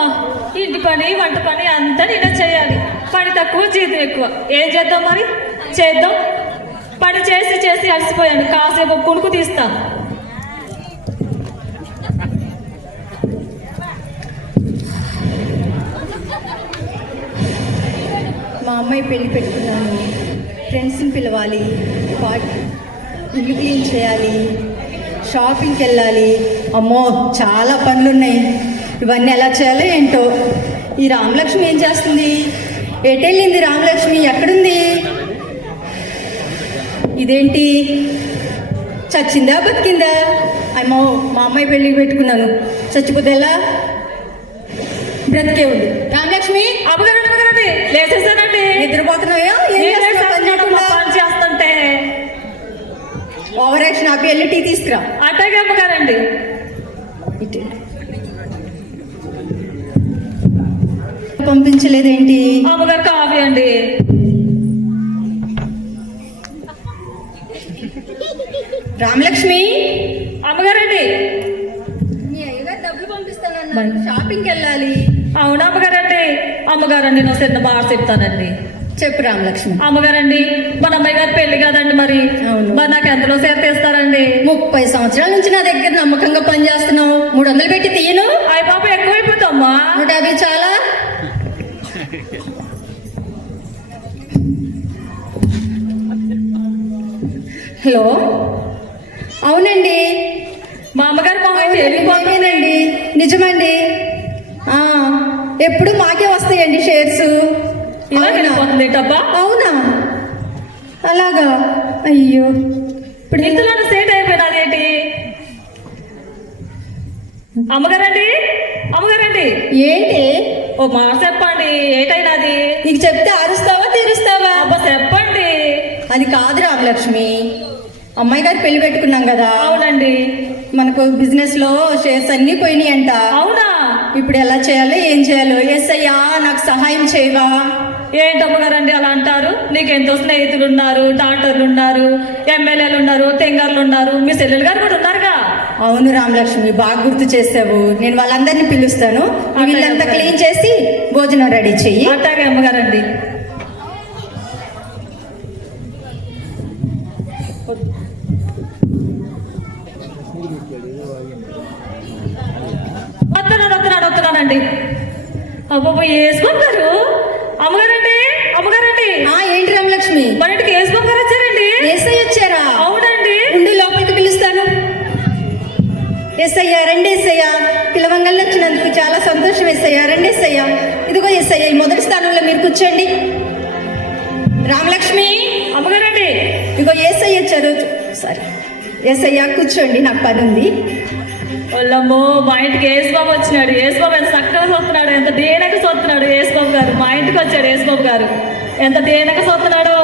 అమ్మా ఇంటి పని వంట పని అంతా నేనే చేయాలి. పని తక్కువ జీతం ఎక్కువ. ఏం చేద్దాం మరి? చేద్దాం. పని చేసి చేసి అలసిపోయాను. కాసేపు కునుకు తీస్తాను. మా అమ్మాయి పెళ్లి పెట్టుకున్నాను. ఫ్రెండ్స్ని పిలవాలి, ఇల్లు క్లీన్ చేయాలి, షాపింగ్కి వెళ్ళాలి. అమ్మో చాలా పనులు ఉన్నాయి. ఇవన్నీ ఎలా చేయాలో ఏంటో. ఈ రామలక్ష్మి ఏం చేస్తుంది? ఎటెళ్ళింది రామలక్ష్మి? ఎక్కడుంది? ఇదేంటి, చచ్చిందా బతికిందా? అమ్మో మా అమ్మాయి పెళ్ళికి పెట్టుకున్నాను, చచ్చిపోతే ఎలా? బ్రతికే ఉంది. రామలక్ష్మి అమ్మగారండి లేచేస్తానండి. నిద్రపోతున్నాయా? పని చేస్తుంటే ఓవర్ యాక్షన్ ఆపి వెళ్ళి టీ తీసుకురా. అట్టాగే అమ్మగారండి. పంపించలేదేంటి? అమ్మగారు కాఫీ అండి. రామలక్ష్మి అమ్మగారండి. మీ అయ్యగారు డబ్బులు పంపిస్తానన్నారు, షాపింగ్కి వెళ్ళాలి. అవునా అమ్మగారండి? అమ్మగారండి నా చిన్న బాగా చెప్తానండి. చెప్పు రామలక్ష్మి. అమ్మగారండి మన అమ్మాయి గారి పెళ్లి కాదండి, మరి మరి నాకు ఎంతలో తీస్తారండి? 30 సంవత్సరాల నుంచి నా దగ్గర నమ్మకంగా పనిచేస్తున్నావు. 300 పెట్టి తీయను? అయ్య పాప ఎక్కువైపోతామ్మా. 150 చాలా. హలో, అవునండి మా అమ్మగారు వెళ్ళిపోతానండి. నిజమండి. ఎప్పుడు మాకే వస్తాయండి షేర్స్. అవునా? అలాగా? అయ్యో, ఇప్పుడు ఇందులో సేట్ అయిపోయినది ఏంటి? అమ్మగారండి అమ్మగారండి ఏంటి? ఓ మాట చెప్పండి, ఏటైనాది? నీకు చెప్తే అరుస్తావా తీరుస్తావా? అబ్బా చెప్పండి. అది కాదు రామలక్ష్మి, అమ్మాయి గారు పెళ్లి పెట్టుకున్నాం కదా. అవునండి. మనకు బిజినెస్ లో షేర్స్ అన్ని పోయినాయి అంట. అవునా? ఇప్పుడు ఎలా చేయాలో ఏం చేయాలో. ఎస్ అయ్యా, నాకు సహాయం చేయవా? ఏంటమ్మగారండి అలా అంటారు? నీకు ఎంతో స్నేహితులు ఉన్నారు, డాక్టర్లు ఉన్నారు, ఎమ్మెల్యేలు ఉన్నారు, తెంగర్లు ఉన్నారు, మీ చెల్లెలు గారు కూడా ఉన్నారుగా. అవును రామలక్ష్మి, బాగా గుర్తు చేసావు. నేను వాళ్ళందరినీ పిలుస్తాను. వీళ్ళంతా క్లీన్ చేసి భోజనం రెడీ చెయ్యి. అట్టాగే అమ్మగారండి. వస్తున్నానండి. అబ్బా వేసుకోగారు. అమ్మగారండి అమ్మగారండి. ఏంటి రామలక్ష్మి? మన ఇంటికి వేసుకో గారు వచ్చారండి. ఏసై వచ్చారా? అవునండి. ఉండి లోపలికి పిలుస్తాను. ఎస్ఐయా, రండి ఎస్ఐయా. పిలవంగల్ వచ్చినందుకు చాలా సంతోషం ఎస్ఐయా. రండి ఎస్ఐయా. ఇదిగో ఎస్ఐయా, ఈ మొదటి స్థానంలో మీరు కూర్చోండి. రామలక్ష్మి అమ్మగారండి. ఇదిగో ఏసై వచ్చారు. సరే ఎస్ఐయా కూర్చోండి, నాకు పని ఉంది. వాళ్ళమ్మో మా ఇంటికి యేసుబాబు వచ్చినాడు. యేసుబాబు ఎంత చక్కగా చూస్తున్నాడు, ఎంత దేనక చూస్తున్నాడు. యేసుబాబు గారు మా ఇంటికి వచ్చాడు. యేసుబాబు గారు ఎంత దేనక చూస్తున్నాడు.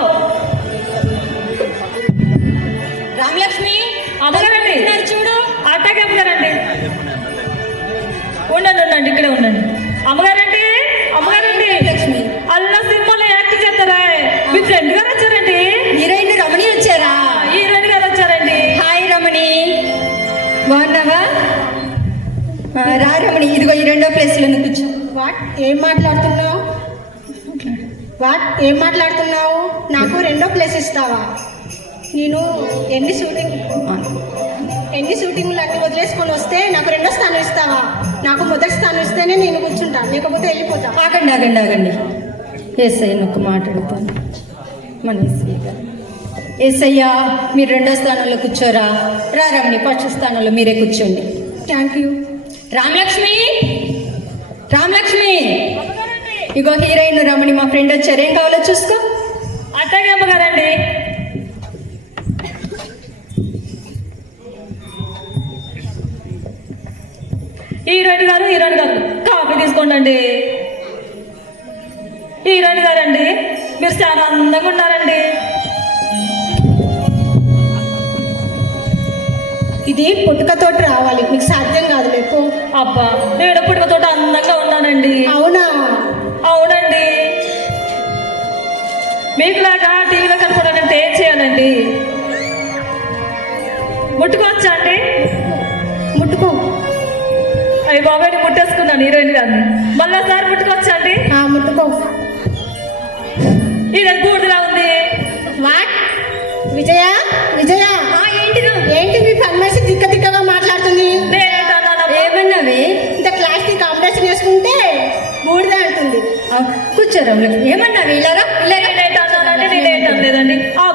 రామలక్ష్మి అమ్మగారండి చూడు. అట్టాగే అమ్మగారండి. ఉండండి ఉండండి, ఇక్కడే ఉండండి. అమ్మగారండి అమ్మగారండి. లక్ష్మి అల్లా సినిమాలో యాక్ట్ చేస్తారా? మీ ఫ్రెండ్ గారు వచ్చారండి. హీరోయిన్ రమణి వచ్చారా? హీరోయిన్ గారు వచ్చారండి. హాయ్ రమణి, బాగున్నావా? రా రమణి, ఇదిగో ఈ 2వ ప్లేస్లో కూర్చో. ఏం మాట్లాడుతున్నావు? ఏం మాట్లాడుతున్నావు? నాకు 2వ ప్లేస్ ఇస్తావా? నేను ఎన్ని షూటింగ్లు అన్ని వదిలేసుకొని వస్తే నాకు 2వ స్థానం ఇస్తావా? నాకు మొదటి స్థానం ఇస్తేనే నేను కూర్చుంటాను, లేకపోతే వెళ్ళిపోతా. ఆగండి ఆగండి ఆగండి. ఎస్ఐ ఒక మాట్లాడుతాను. మన ఎస్ఐయా, మీరు 2వ స్థానంలో కూర్చోరా. రా రమణి, 1st స్థానంలో మీరే కూర్చోండి. Thank you. రామలక్ష్మి రామలక్ష్మి, ఇగో హీరోయిన్ రమణి మా ఫ్రెండ్ వచ్చారు. ఏం కావాలో చూసుకో. అట్టాగే అమ్మగారండి. హీరోయిన్ గారు కాఫీ తీసుకోండి. హీరోయిన్ గారండి, మీరు చాలా అందంగా ఉన్నారండి. ఇది పుట్టుకతోటి రావాలి, నీకు సాధ్యం కాదు. లేకు. అబ్బా నేను పుట్టుకతోటి అందంగా ఉన్నానండి. అవునా? అవునండి. మీకులాగా టీవీలో కనపడాలంటే ఏం చేయాలండి? ముట్టుకోవచ్చా అండి? ముట్టుకో. అయ్యి బాబాయ్ ముట్టేసుకున్నాడు. ముట్టుకున్నాను హీరోయిన్ గారిని. మళ్ళీ ఒకసారి ముట్టుకొచ్చండి. ముట్టుకో. ఇది బూడిదలా ఉంది. వాట్ విజయ విజయ ఏంటి మీ పనిమనిషి తిక్కగా మాట్లాడుతుంది? నేనేంటన్నానమ్మా? ఏమన్నావే? ఇంత క్లాస్ కి కాంపిటీషన్ చేసుకుంటే బూడిద అంటుంది. కూర్చో రామలక్ష్మి. ఏమన్నావే? ఇలాగా నేనేంటన్నానంటే నేనేంటం లేదండి. ఆ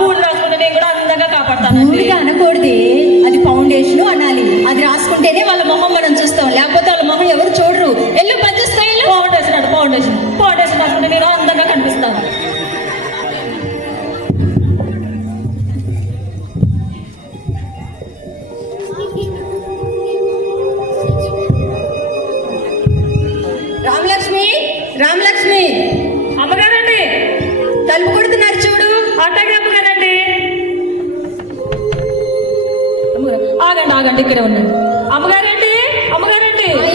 బూడిద రాసుకుంటే నేను కూడా అందంగా కాపాడతానండి. బూడిద అనకూడదే, అది ఫౌండేషన్ అనాలి. అది రాసుకుంటేనే వాళ్ళ మొహం మనం చూస్తాం, లేకపోతే వాళ్ళ మొహం ఎవరు చూడరు. ఎల్లు పనిచేస్తాయి. ఫౌండేషన్ అంటే ఫౌండేషన్ రాసుకుంటే నేను అందంగా కనిపిస్తాను. రామలక్ష్మి అమ్మగారండి, తలుపు కొడుతున్నారు చూడు. అట్టగే అమ్మగారండి. ఆగండి ఇక్కడే ఉండండి. అమ్మగారండి.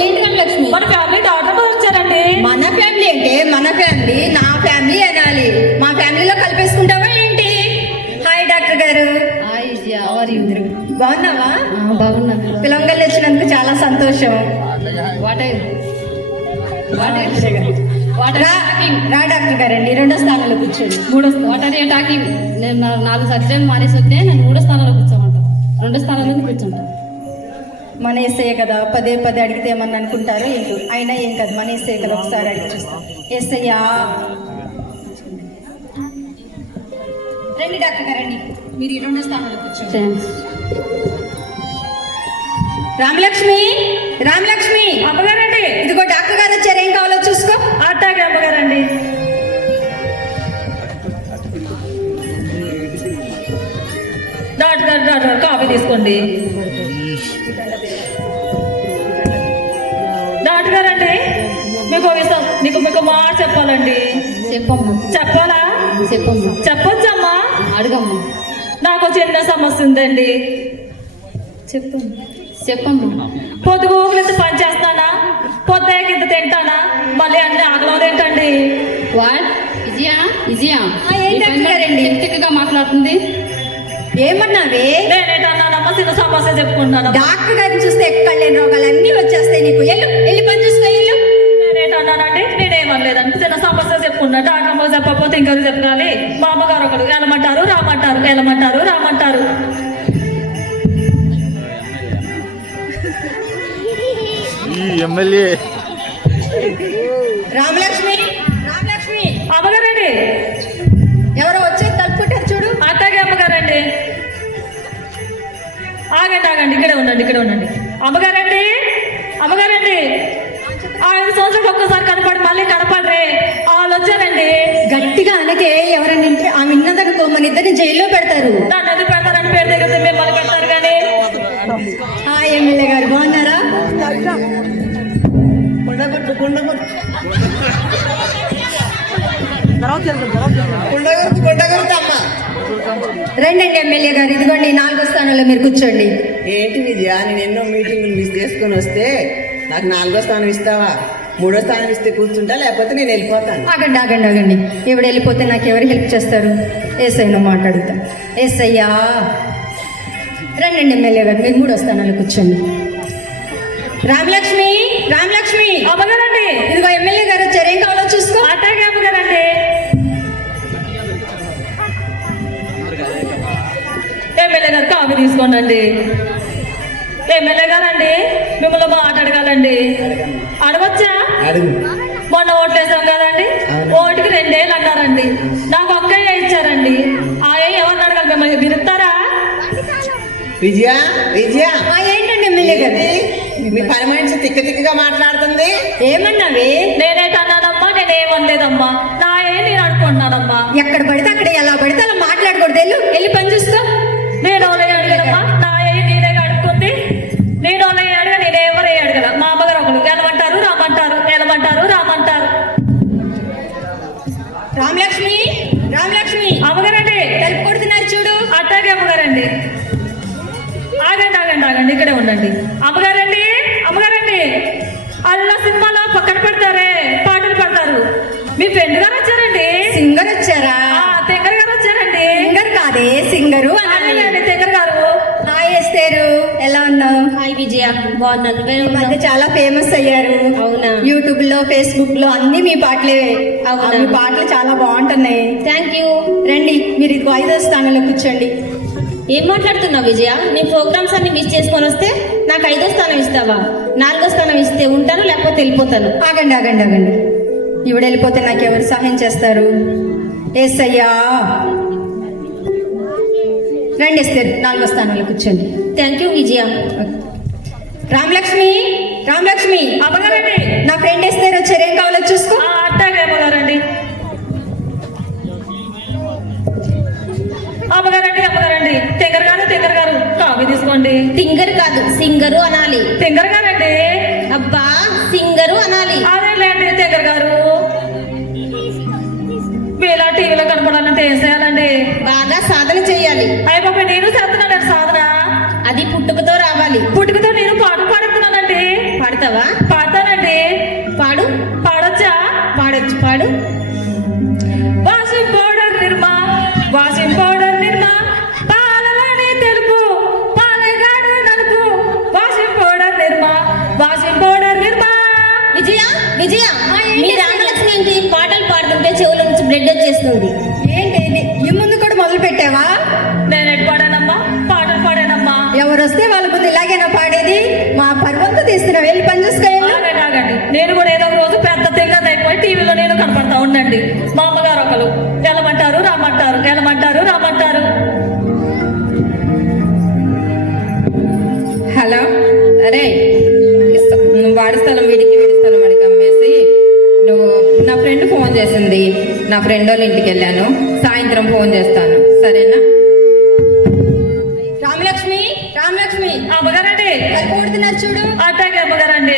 ఏంటి రామలక్ష్మి? మన ఫ్యామిలీ డాక్టర్ వచ్చారండి. మన ఫ్యామిలీ అంటే మన ఫ్యామిలీ, నా ఫ్యామిలీ అనాలి. మా ఫ్యామిలీలో కలిపేసుకుంటావా ఏంటి? హాయ్ డాక్టర్ గారు. బాగున్నావా? బాగున్నా. పిలవంగల్ వచ్చినందుకు చాలా సంతోషం. రా డాక్టర్ గారండి, 2వ స్థానంలో కూర్చోండి. What are you talking? నేను 4 సర్జరీలు మానేసి వస్తే నేను 3వ స్థానంలో కూర్చోమంటాను. 2వ స్థానంలో కూర్చుంటాను. మన ఏసయ్య కదా, పదే అడిగితే ఏమన్నా అనుకుంటారో ఏంటో. అయినా ఏం కాదు, మన ఏసయ్య కదా, ఒకసారి అడిగి చూస్తాం. ఏసయ్యా. రండి డాక్టర్ గారండి, మీరు 2వ స్థానంలో కూర్చోండి. రామలక్ష్మి అమ్మగారండి, ఇదిగో డాక్టర్ గారు వచ్చారు, ఏం కావాలో చూసుకో. అట్టాగే అమ్మగారండి. డాక్టర్ గారు కాఫీ తీసుకోండి. డాక్టర్ గారండి, మీకు మాట చెప్పాలండి. చెప్పాలా? చెప్పొచ్చమ్మా? అడగమ్మా. నాకు చిన్న సమస్య ఉందండి. చెప్పమ్మా. పొద్దుగోగులంత పని చేస్తానా, పొద్దుకింత తింటానా, మళ్ళీ అన్ని ఆగలేదు ఏంటండి? వాట్? విజయ ఏం డాక్టర్ గారండి? తిక్కగా మాట్లాడుతుంది. ఏమన్నావే? నేనేటన్నానమ్మా, చిన్న సమస్య చెప్పుకుంటున్నాను. డాక్టర్ గారిని చూస్తే ఎక్కడ లేని రోగాలన్నీ వచ్చేస్తాయి నీకు. వెళ్ళి పని చూసుకో. నేనేటన్నానంటే నేనేమనలేదండి, చిన్న సమస్య చెప్పుకున్నా. డాక్టర్ అమ్మ చెప్పకపోతే ఇంకెవరు చెప్పాలి? మా అమ్మగారు ఒకడు వెళ్ళమంటారు రామంటారు. ఎమ్మెల్యే రామలక్ష్మి అమ్మగారండి, ఎవరో వచ్చే తలుపుకుంటారు చూడు. అట్టాగే అమ్మగారండి. ఆగండి ఇక్కడే ఉండండి. అమ్మగారండి 5 సంవత్సరాలు ఒక్కసారి కనపడి మళ్ళీ కనపడరే, వాళ్ళు వచ్చారండి. గట్టిగా అనకే, ఎవరన్నా ఇంటే ఆమె ఇన్నదనుకో మన ఇద్దరిని జైల్లో పెడతారు. నన్ను ఎందుకు పెడతారని పేరు దగ్గర మిమ్మల్ని పెడతారు కానీ. హాయ్ ఎమ్మెల్యే గారు, బాగున్నారా? రండి ఎమ్మెల్యే గారు, ఇదిగోండి 4వ స్థానంలో మీరు కూర్చోండి. ఏంటి విజయ, నేను ఎన్నో మీటింగులు మిస్ చేసుకొని వస్తే నాకు 4వ స్థానం ఇస్తావా? 3వ స్థానం ఇస్తే కూర్చుంటా, లేకపోతే నేను వెళ్ళిపోతాను. ఆగండి. ఇప్పుడు వెళ్ళిపోతే నాకు ఎవరు హెల్ప్ చేస్తారు? ఏసయ్యను మాట్లాడుతా. ఏసయ్యా. రండి ఎమ్మెల్యే గారు, మీరు 3వ స్థానంలో కూర్చోండి. రామలక్ష్మి అమ్మగారండి, ఇదిగో ఎమ్మెల్యే గారు వచ్చారు, ఏం కావాలో చూసుకో. అట్టాగే అమ్మగారండి. ఎమ్మెల్యే గారు కాఫీ తీసుకోండి. ఎమ్మెల్యే గారండి, మిమ్మల్ని మాట అడగాలండి. అడగొచ్చా? అడుగు. మొన్న ఓట్లేసాం కదండి, ఓటుకి 2 ఏళ్ళు అన్నారండి. నాకు ఒక్కయ్య ఇచ్చారండి. ఆ ఎవరిని అడగాలి? మిమ్మల్ని పిలుస్తారా? విజయ ఏంటండి ఎమ్మెల్యే గారు? మీ పని మనిషి తిక్కగా మాట్లాడుతుంది. ఏమన్నావే? నేనేటన్నానమ్మా, నేనేమనలేదమ్మా. నా నేను అనుకుంటున్నానమ్మా. ఎక్కడ పడితే అక్కడ, ఎలా పడితే అలా మాట్లాడకూడదు. వెళ్ళి పని చూసుకో. నేను అడగలమ్మా, నా నేనే అడుక్కుంది. నేను అడగ, నేనెవరే అడగల. మా అమ్మగారు ఒకడు వెళ్ళమంటారు రామంటారు. రామలక్ష్మి అమ్మగారండి, తలుపు కొడుతున్నారు చూడు. అట్టాగే అమ్మగారండి. ఆగండి ఇక్కడే ఉండండి. అమ్మగారండి అల్లా సినిమాలో పక్కన పెడతారే, పాటలు పెడతారు. మీ ఫ్రెండ్ గారు వచ్చారండి. సింగర్ వచ్చారా? తెంగర్ గారు వచ్చారండి. సింగర్ కాదే, సింగరు. తెంగర్ గారు. హాయ్ ఎస్తేరు, ఎలా ఉన్నావు? హాయ్ విజయ, బాగున్నాను. నువ్వే ఈ మధ్య ఉన్నావు? చాలా ఫేమస్ అయ్యారు. అవునా? యూట్యూబ్ లో, ఫేస్బుక్ లో అన్ని మీ పాటలే. అవునా? మీ పాటలు చాలా బాగుంటున్నాయి. Thank you. రండి, మీరు ఇదిగో 5వ స్థానంలో కూర్చోండి. ఏం మాట్లాడుతున్నావు విజయ? నీ ప్రోగ్రామ్స్ అన్ని మిస్ చేసుకొని వస్తే నాకు 5వ స్థానం ఇస్తావా? 4వ స్థానం ఇస్తే ఉంటాను, లేకపోతే వెళ్ళిపోతాను. ఆగండి ఆగండి ఆగండి. ఇవిడ వెళ్ళిపోతే నాకు ఎవరు సహాయం చేస్తారు? ఏసయ్యా. రండి ఎస్తేర్, 4వ స్థానంలో కూర్చోండి. థ్యాంక్ యూ విజయ. రామలక్ష్మి, రామలక్ష్మి, అమ్మగారండి. నా ఫ్రెండ్ ఎస్తేర్ వచ్చారు, ఏం కావాలో చూసుకో. అట్టాగే అమ్మగారండి. అమ్మగారండి, అమ్మగారండి. తింగర్ గారు కాఫీ తీసుకోండి. సింగర్ కాదు, సింగరు అనాలి. తింగర్ గారండి. అబ్బా, సింగరు అనాలి. అదేలేండి తింగర్ గారు. మీలా టీవీలో కనపడాలంటే ఏం చేయాలండి? బాగా సాధన చేయాలి. అయ్య బాబా, నేను చేస్తున్నానండి సాధన. అది పుట్టుకతో రావాలి. పుట్టుకతో నేను పాటలు పాడుతున్నానండి. పాడతావా? పాడతానండి. పాడు. పాడొచ్చా? పాడొచ్చు, పాడు. వాషింగ్ పౌడర్ నిర్మా, వాషింగ్ పౌడర్ నిర్మా, పాలలోని తెలుపు, పాలగాడు నలుపు. వాషింగ్ పౌడర్ నిర్మా, వాషింగ్ పౌడర్ నిర్మా. విజయ, విజయ, మీ రామలక్ష్మి ఏంటి పాటలు పాడుతుంటే చెవుల నుంచి బ్లడ్ వచ్చేస్తుంది. ఏంటి ఇది? ఈ ముందు కూడా మొదలు పెట్టావా? నేను ఎటు పాడానమ్మా? పాటలు పాడానమ్మా. ఎవరు వస్తే వాళ్ళ ముందు ఇలాగేనా పాడేది? మా పర్వంతో తీస్తున్నావు, వెళ్ళి పని చూసుకోవాలి. ఆగండి ఆగండి. నేను కూడా ఏదో ఒక రోజు పెద్ద తెగ అయిపోయి టీవీలో నేను కనపడతా ఉండండి. మా అమ్మగారు ఒకరు వెళ్ళమంటారు, రామంటారు, వెళ్ళమంటారు, రామంటారు. హలో, అరే నువ్వు వాడి స్థలం వీడికి, వీడి స్థలం వాడికి అమ్మేసి నువ్వు, నా ఫ్రెండ్ ఫోన్ చేసింది, నా ఫ్రెండ్ వాళ్ళ ఇంటికి వెళ్ళాను, సాయంత్రం ఫోన్ చేస్తాను, సరేనా? రామలక్ష్మి, రామలక్ష్మి, అమ్మగారండి. అది కూడుతున్నారు చూడు. అట్టాగే అమ్మగారండి.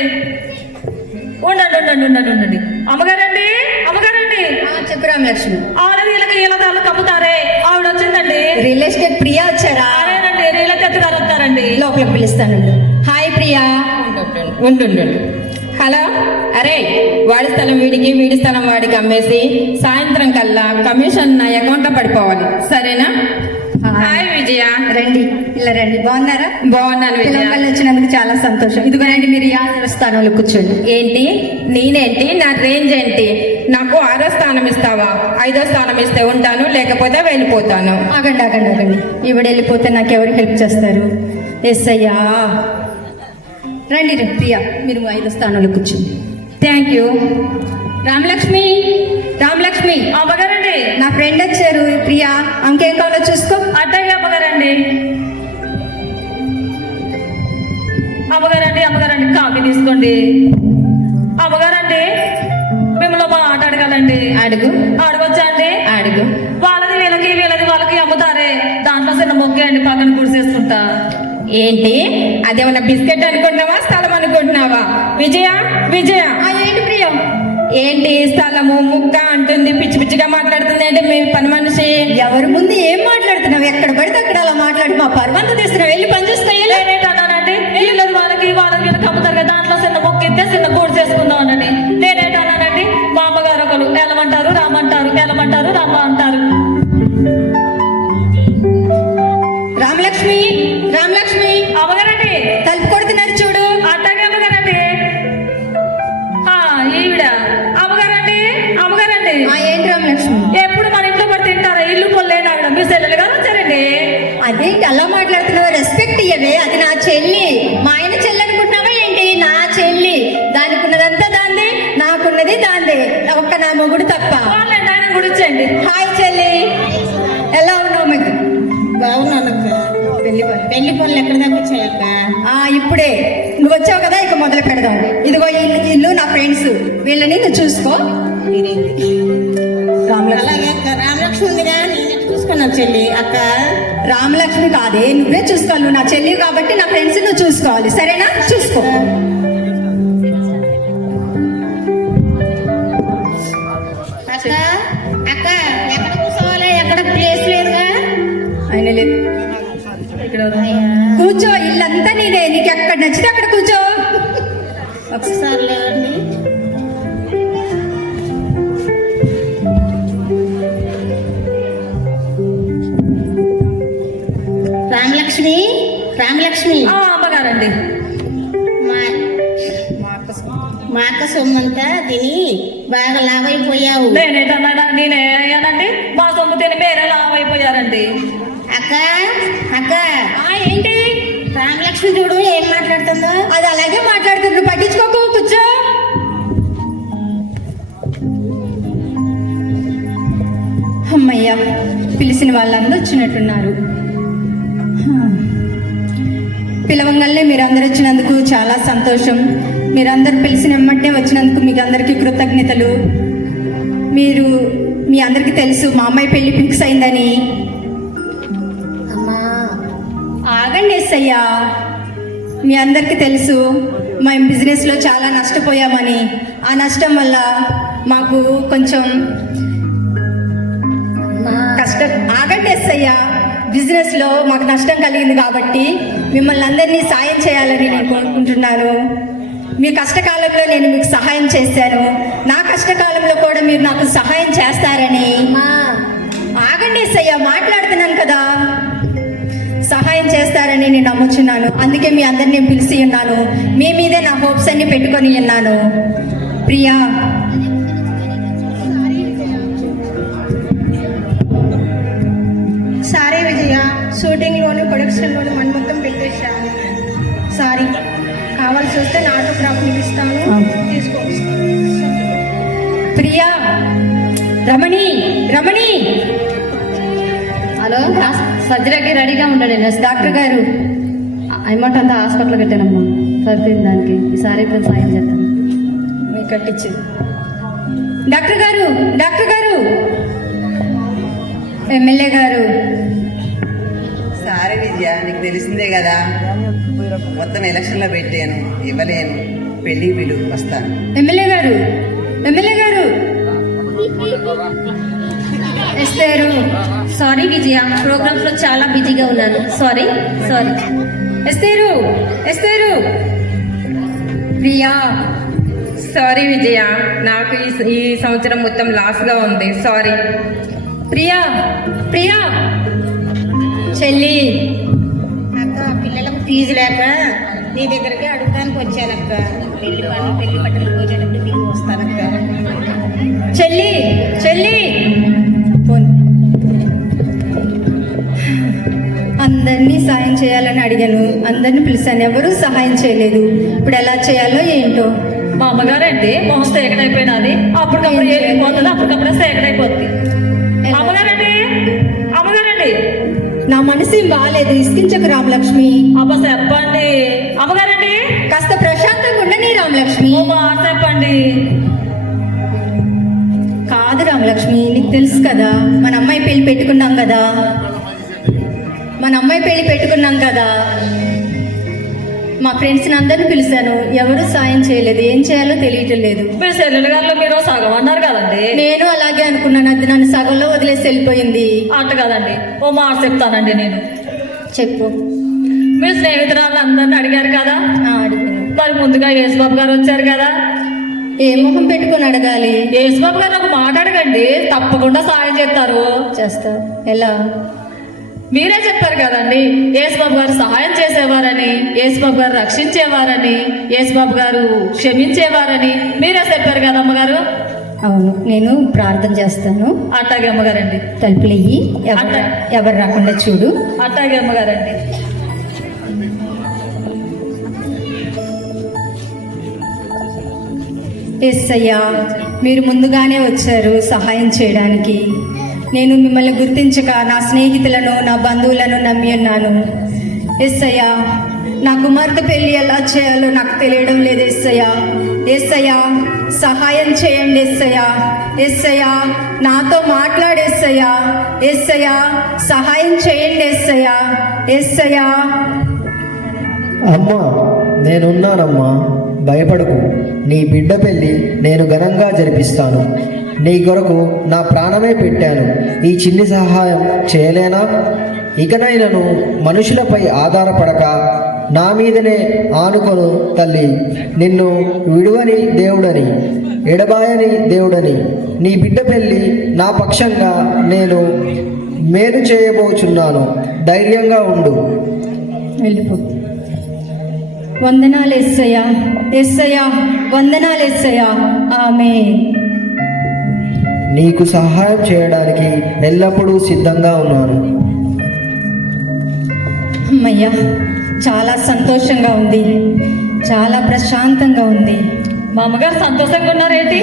ఉండండి ఉండండి ఉండండి ఉండండి. అమ్మగారండి, అమ్మగారండి. చెప్పు రామలక్ష్మి. ఆవిడ వీళ్ళకి వీళ్ళదాలు కమ్ముతారే, ఆవిడ వచ్చిందండి. రియల్ ఎస్టేట్ ప్రియా వచ్చారా? అదేనండి, రీల గారు వస్తారండి. లోపలికి పిలుస్తాను. హాయ్ ప్రియా. ఉండు. హలో, అరే వాడి స్థలం వీడికి, వీడి స్థలం వాడికి అమ్మేసి సాయంత్రం కల్లా కమిషన్ నా అకౌంట్లో పడిపోవాలి, సరేనా? హాయ్ విజయ. రండి, ఇలా రండి. బాగున్నారా? బాగున్నాను విజయ. పిల్లలు వచ్చినందుకు చాలా సంతోషం. ఇదిగో రండి, మీరు 5వ స్థానంలో కూర్చోండి. ఏంటి నేనేంటి, నా రేంజ్ ఏంటి? నాకు 6వ స్థానం ఇస్తావా? 5వ స్థానం ఇస్తే ఉంటాను, లేకపోతే వెళ్ళిపోతాను. ఆగండి ఆగండి ఆగండి. ఈవిడ వెళ్ళిపోతే నాకు ఎవరు హెల్ప్ చేస్తారు? ఎస్ అయ్యా. రండి రండి ప్రియా, మీరు 5వ స్థానంలో కూర్చోండి. Thank you. రామలక్ష్మి, రామలక్ష్మి, అమ్మగారండి. నా ఫ్రెండ్ వచ్చారు ప్రియా, ఇంకేం కావాలో చూసుకో. అట్టాగే అమ్మగారండి. అమ్మగారండి, అమ్మగారండి, కాఫీ తీసుకోండి. అమ్మగారండి, మిమ్మల్ని మా ఆట అడగాలండి. అడుగు. అడగొచ్చా అండి? అడుగు. వాళ్ళది వీళ్ళకి, వీళ్ళది వాళ్ళకి అమ్ముతారే, దాంట్లో చిన్న మొగ్గే అండి, పక్కన గుడిసేసుకుంటా. ఏంటి అదేమన్నా బిస్కెట్ అనుకుంటున్నావా, స్థలం అనుకుంటున్నావా? విజయ, విజయ. ఏంటి ప్రియా? ఏంటి స్థలము ముక్క అంటుంది, పిచ్చి పిచ్చిగా మాట్లాడుతుంది. ఏంటి మీ పని మనిషి? ఎవరి ముందు ఏం మాట్లాడుతున్నావు? ఎక్కడ పడితే అక్కడ అలా మాట్లాడి మా పర్వంత తీస్తున్నావు. వెళ్ళి పని చూస్తాయి. నేనేంటన్నానండి, వీళ్ళది వాళ్ళకి, వాళ్ళది వీళ్ళకి అమ్ముతారు కదా, దాంట్లో చిన్న మొక్క ఇస్తే చిన్న కోడి చేసుకుందాం అనండి. నేనేంటన్నానండి, మా అమ్మగారు ఒకరు వెళ్ళమంటారు, రామంటారు, వెళ్ళమంటారు, రామంటారు. రామలక్ష్మి, రామలక్ష్మి, అమ్మగారండి. తలుపు కొడుతున్నారు చూడు. అట్టాగే అమ్మగారండి. ఈవిడ అమ్మగారండి, అమ్మగారండి. ఏంటి రామలక్ష్మి? ఎప్పుడు మన ఇంట్లో పడి తింటారా? ఇల్లు పొల్లేనా? మీ సెల్లెలు గారు వచ్చారండి. అదేంటి అలా మాట్లాడుతున్నావు? రెస్పెక్ట్ ఇయ్యవే. అది నా చెల్లి. మా ఆయన చెల్లి అనుకుంటున్నావా ఏంటి? నా చెల్లి. దానికి ఉన్నదంతా దాందే, నాకున్నది దాందే, ఒక్క నా మొగుడు తప్ప. వాళ్ళండి, ఆయన గుడిచ్చండి. హాయ్ చెల్లి, ఎలా ఉన్నావు? మీకు బాగున్నానక్క. పెళ్లి పనులు ఎక్కడ దాకా వచ్చాయక్క? ఇప్పుడే నువ్వు వచ్చావు కదా, ఇక మొదలు పెడదాం. ఇదిగో ఇల్లు నా ఫ్రెండ్స్, వీళ్ళని నువ్వు చూసుకో. అలాగే అక్క. రామలక్ష్మి ఉందిగా, నేను చూసుకున్నాను చెల్లి. అక్క రామలక్ష్మి కాదే, నువ్వే చూసుకోవాలి. నువ్వు నా చెల్లి కాబట్టి నా ఫ్రెండ్స్ నువ్వు చూసుకోవాలి, సరేనా? చూసుకో. అక్క, అక్క ఎక్కడ కూర్చోవాలి? ఎక్కడ ప్లేస్ లేదుగా. ఆయన లేదు. కూర్చో, ఇల్లంతా నీదే, నీకు ఎక్కడ నచ్చితే అక్కడ కూర్చో. ఒకసారి లేవండి. రామలక్ష్మి, రామలక్ష్మి. అమ్మగారండి. సొమ్మంతా తిని బాగా లావైపోయావు. నేనేనండి మా సొమ్ము తిని మీరే లావైపోయారండి. అక్క అక్క ఏంటి రామలక్ష్మి చూడు ఏం మాట్లాడుతుందో. అది అలాగే మాట్లాడుతున్నారు, పట్టించుకోకు, కూర్చో. అమ్మయ్య, పిలిచిన వాళ్ళందరూ వచ్చినట్టున్నారు. పిలవంగానే మీరందరూ వచ్చినందుకు చాలా సంతోషం. మీరందరూ పిలిచిన వెంటనే వచ్చినందుకు మీకు అందరికీ కృతజ్ఞతలు. మీ అందరికీ తెలుసు మా అమ్మాయి పెళ్లి ఫిక్స్ అయిందని. అమ్మా ఆగండి ఎస్సయ్యా, మీ అందరికీ తెలుసు మేము బిజినెస్లో చాలా నష్టపోయామని. ఆ నష్టం వల్ల మాకు కొంచెం ఆగండి ఎస్సయ్యా, బిజినెస్లో మాకు నష్టం కలిగింది కాబట్టి మిమ్మల్ని అందరినీ సాయం చేయాలని నేను కోరుకుంటున్నాను. మీ కష్టకాలంలో నేను మీకు సహాయం చేశాను, నా కష్టకాలంలో కూడా మీరు నాకు సహాయం చేస్తారని. ఆగండి ఎస్సయ్యా, మాట్లాడుతున్నాను కదా. సహాయం చేస్తారని నేను నమ్ముచున్నాను, అందుకే మీ అందరినీ పిలిచి ఉన్నాను. మీ మీదే నా హోప్స్ అన్ని పెట్టుకొని ఉన్నాను. ప్రియా, సారీ విజయ, షూటింగ్లోను ప్రొడక్షన్లోను మన మొత్తం పెట్టేశాను. సారీ, కావాల్సి వస్తే నా ఆటోగ్రాఫ్ మీకు ఇస్తాను, తీసుకో. ప్రియా, రమణి, రమణి. హలో, సర్జరీకి రెడీగా ఉండండి. డాక్టర్ గారు, అమౌంట్ అంతా హాస్పిటల్ పెట్టానమ్మా, సరిపోయింది దానికి. ఈసారి ఇప్పుడు సాయం చేస్తాను. మీకు కట్టించింది. డాక్టర్ గారు, డాక్టర్ గారు, ఎమ్మెల్యే గారు. సారీ విద్య, నీకు తెలిసిందే కదా, మొత్తం ఎలక్షన్లో పెట్టాను, ఇవ్వలేను. పెళ్లి పిలు, వస్తాను. ఎమ్మెల్యే గారు, ఎమ్మెల్యే గారు. ఎస్తారు. సారీ విజయ, ప్రోగ్రామ్స్ లో చాలా బిజీగా ఉన్నాను. సారీ. ఎస్తేరు, ఎస్తేరు. ప్రియా, సారీ విజయ, నాకు ఈ సంవత్సరం మొత్తం లాస్గా ఉంది. సారీ. ప్రియా, ప్రియా. చెల్లి, అక్క, పిల్లలకు ఫీజు లేక నీ దగ్గరికి అడగడానికి వచ్చానక్క. పెళ్లి బట్టలు పోయేటప్పుడు నీకు వస్తానక్క. చెల్లి, చెల్లి. ఫోన్. అందరినీ సాయం చేయాలని అడిగాను, అందరినీ పిలిచాను, ఎవరూ సహాయం చేయలేదు. ఇప్పుడు ఎలా చేయాలో ఏంటో. మా అమ్మగారండి మొహం సేకడైపోయినది, అప్పటికప్పుడు ఏమైపోతుంది, అప్పటికప్పుడే సేకడైపోద్ది. అమ్మగారండి, అమ్మగారండి. నా మనసు ఏం బాగాలేదు, ఇసుకించకు రామలక్ష్మి. అబ్బ చెప్పండి అమ్మగారండి. కాస్త ప్రశాంతంగా ఉండని రామలక్ష్మి. ఓ మాట చెప్పండి. కాదు రామలక్ష్మి, నీకు తెలుసు కదా మన అమ్మాయి పెళ్లి పెట్టుకున్నాం కదా, మా ఫ్రెండ్స్ని అందరిని పిలిచాను, ఎవరు సాయం చేయలేదు. ఏం చేయాలో తెలియటం లేదు. మీ సెల్లుల గారిలో మీరు సగం అన్నారు కదండి. నేను అలాగే అనుకున్నాను, అది నన్ను సగంలో వదిలేసి వెళ్ళిపోయింది. అంట కదండి. ఓ మాట చెప్తానండి నేను. చెప్పు. మీ స్నేహితురాలు అందరిని అడిగారు కదా, అడిగాను. మరి ముందుగా యేసుబాబు గారు వచ్చారు కదా, ఏ ముఖం పెట్టుకొని అడగాలి? యేసుబాబు గారు ఒక మాట అడగండి, తప్పకుండా సాయం చేస్తారు. చేస్తా. ఎలా? మీరే చెప్పారు కదండి, యేసుబాబు గారు సహాయం చేసేవారని, యేసుబాబు గారు రక్షించేవారని, యేసుబాబు గారు క్షమించేవారని మీరే చెప్పారు కదా అమ్మగారు. అవును, నేను ప్రార్థన చేస్తాను. అట్టాగే అమ్మగారండి. తలుపులెయ్యి, ఎవరు రాకుండా చూడు. అట్టాగే అమ్మగారండి. యేసయ్యా, మీరు ముందుగానే వచ్చారు సహాయం చేయడానికి. నేను మిమ్మల్ని గుర్తించక నా స్నేహితులను, నా బంధువులను నమ్మి ఉన్నాను. యేసయ్యా, నా కుమార్తె పెళ్ళి ఎలా చేయాలో నాకు తెలియడం లేదు. యేసయ్యా, యేసయ్యా సహాయం చేయండి. యేసయ్యా, యేసయ్యా నాతో మాట్లాడేసయ్యా. యేసయ్యా సహాయం చేయండి. యేసయ్యా, యేసయ్యా. అమ్మా, నేనున్నానమ్మా, భయపడకు. నీ బిడ్డ పెళ్ళి నేను ఘనంగా జరిపిస్తాను. నీ కొరకు నా ప్రాణమే పెట్టాను. ఈ చిన్ని సహాయం చేయలేనా? ఇకనైనను మనుషులపై ఆధారపడక నా మీదనే ఆనుకొను తల్లి. నిన్ను విడువని దేవుడని, ఎడబాయని దేవుడని. నీ బిడ్డ పెళ్ళి నా పక్షంగా నేను మేలు చేయబోచున్నాను. ధైర్యంగా ఉండు. వెళ్ళిపో. వందనాలు యేసయ్యా, యేసయ్యా వందనాలు యేసయ్యా. ఆమేన్. నీకు సహాయం చేయడానికి ఎల్లప్పుడూ సిద్ధంగా ఉన్నాను. అమ్మయ్యా, చాలా సంతోషంగా ఉంది, చాలా ప్రశాంతంగా ఉంది. మా అమ్మగారు సంతోషంగా ఉన్నారేంటి?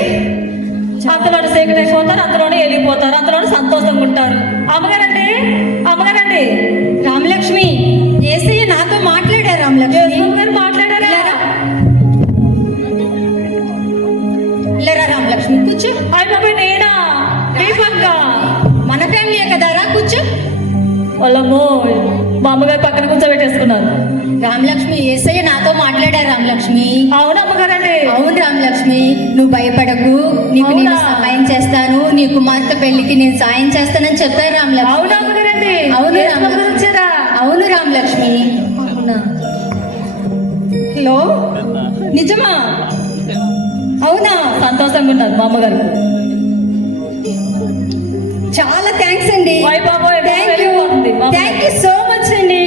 అంతలోనే సేకట్ అయిపోతారు, అంతలోనే వెళ్ళిపోతారు, అంతలోనే సంతోషంగా ఉంటారు. అమ్మగారండి, అమ్మగారండి, రామలక్ష్మి, యేసయ్య నాతో మాట్లాడారు. రామలక్ష్మి గారు మాట్లాడారా? లేరా రామలక్ష్మి, కూర్చో. అయ్య బాబాయ్, నేనా? దీపంగా మన ఫ్యామిలీ కదా, రా కూర్చో. వాళ్ళమ్మో, మా అమ్మగారు పక్కన కూర్చోబెట్టేసుకున్నారు. రామలక్ష్మి, యేసయ్య నాతో మాట్లాడారు. రామలక్ష్మి. అవును అమ్మగారండి. అవును రామలక్ష్మి, నువ్వు భయపడకు, నీకు నేను అవునా? సహాయం చేస్తాను, నీ కుమార్తె పెళ్లికి నేను సాయం చేస్తానని చెప్పారు రామలక్ష్మి. అవును అమ్మగారండి. అవును యేసు బాబు రామలక్ష్మి. గారు వచ్చారా? అవును రామలక్ష్మి. అవునా? హలో, నిజమా? అవునా? సంతోషంగా ఉన్నారు మా అమ్మగారు. చాలా థ్యాంక్స్ అండి. అయ్య బాబోయ్, థ్యాంక్ యూ, వెళ్ళిపోతుంది మా అమ్మగారు. థ్యాంక్ యూ సో మచ్ అండి.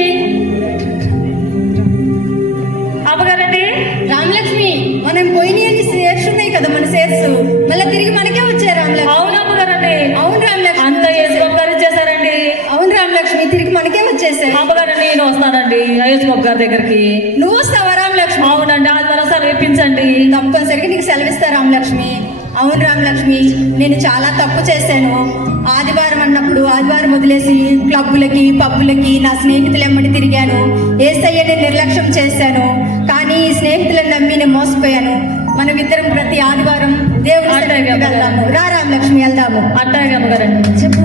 అమ్మగారండి, రామలక్ష్మి, మనం పోయినాయని షేర్స్ ఉన్నాయి కదా, మన షేర్స్ మళ్ళీ తిరిగి మనకే వచ్చాయి రామలక్ష్మి. అవును అమ్మగారండి. అవును రామలక్ష్మి, అంత యేసు బాబు గారు ఇచ్చేసారండి. అవును రామలక్ష్మి, తిరిగి మనకే వచ్చేసాయి. అమ్మగారండి, నేను వస్తానండి యేసు బాబు గారి దగ్గరికి. నువ్వు వస్తావా రామలక్ష్మి? అవునండి, ఆదివారం సెలవు ఇప్పించండి. తప్పనిసరిగా నీకు సెలవిస్తా రామలక్ష్మి. అవును రామలక్ష్మి, నేను చాలా తప్పు చేశాను. ఆదివారం అన్నప్పుడు ఆదివారం వదిలేసి క్లబ్బులకి పబ్బులకి నా స్నేహితులు ఎమ్మడి తిరిగాను. యేసయ్యని నిర్లక్ష్యం చేశాను. కానీ ఈ స్నేహితులను నమ్మి నేను మోసపోయాను. మనం ఇద్దరం ప్రతి ఆదివారం దేవుడి సన్నిధికి వెళ్దాము. రా రామలక్ష్మి, వెళ్దాము. అట్టాగే అమ్మగారండి. చెప్పు.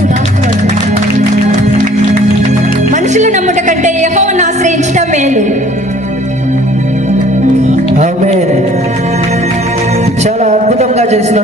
మనుషులు నమ్ముట కంటే యెహోవాను ఆశ్రయించటం మేలు. ఆమేన్. చాలా అద్భుతంగా చేసిన